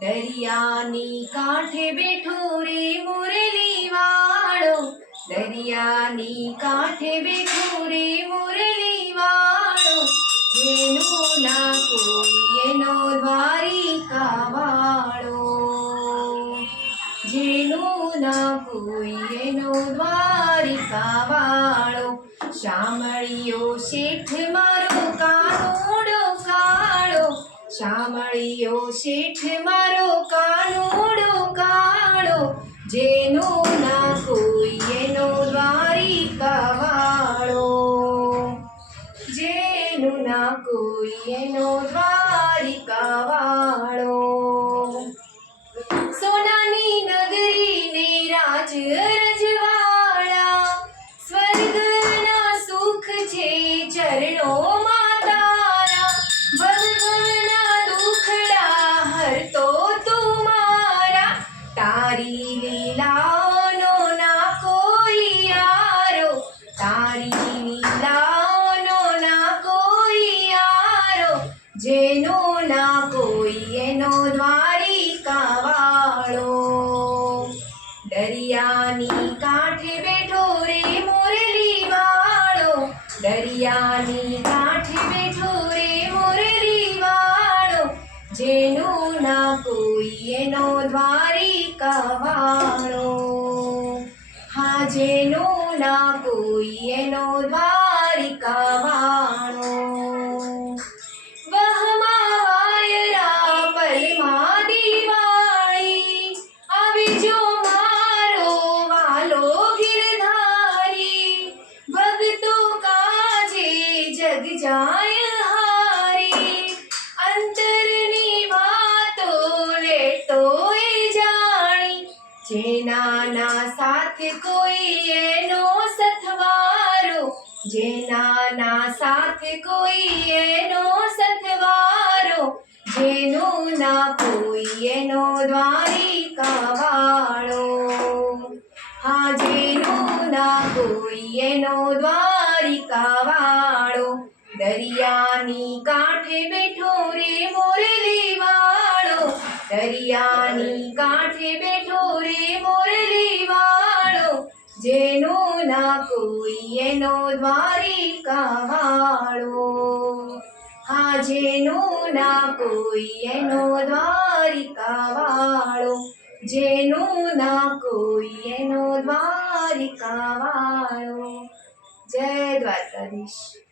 દરિયાની કાંઠે બેઠો રે મુરલી વાળો. દરિયાની કાંઠે બેઠો રે મુરલી વાળો. જેનું ના કોઈ એનો દ્વારિકા વાળો. જેનું ના કોઈ એનો દ્વારિકા વાળો. શામળિયો શેઠ મારો શામળિયો શેઠ મારો કાનુડો કાળો, જેનો ના કોઈ એનો દ્વારિકા વાળો. જેનું ના કોઈ એનો દ્વારિકા વાળો. તારી ના કોઈ યારો. તારી લીલાનો ના કોઈ યારો. જેનો ના કોઈ, એનો દ્વારિકા વાળો. દરિયાની કાંઠે બેઠો રે મોરલી વાળો. દરિયાની કાંઠે બેઠો રે મોરલી વાળો. જેનું ના કોઈ, એનો દ્વારિકા વાળો હા જેનું ના કોઈ એનો દ્વારિકા વાણો વહમાં જાણી જેના સાથ કોઈ એનો સથવારો, જેનાના સાથ કોઈ એનો સથવારો જેનો ના કોઈ એનો દ્વારિકા વાળો હા જેનો ના કોઈ એનો દ્વારિકા વાળો દરિયાની કાંઠે બેઠો રે મોરલી વાળો, દરિયાની કાંઠે બેઠો કોઈ એનો દ્વારિકા વાળો હા જેનું ના કોઈ એનો દ્વારિકા વાળો જેનું ના કોઈ એનો દ્વારિકા વાળો જય દ્વારકાધીશ.